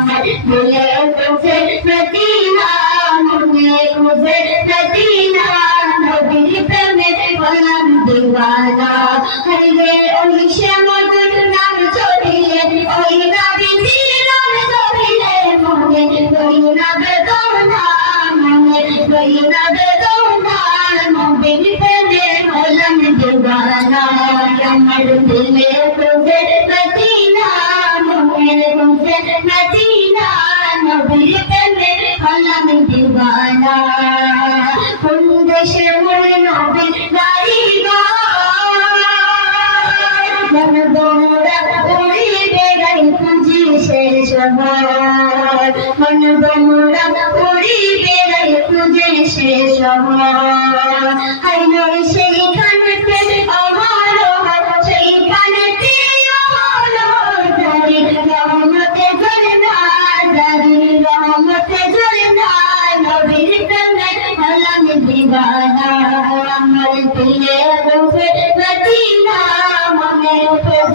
मुझे तुझे मदीना मुझे तुझे मदीना नबी पे मेरे वलम दीवाना हर ये उनसे मुझे দিবানা কোন দেশে মনে নবে শেষ মনবরা পড়ি বেড়াই পুঁজি শেষ হয় সেই খান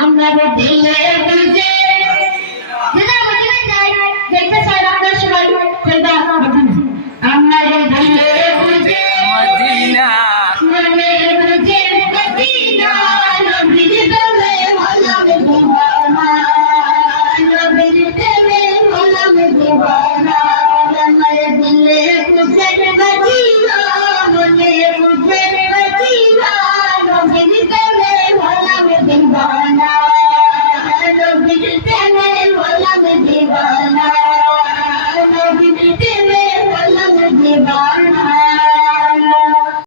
আমরা দিলে বুঝে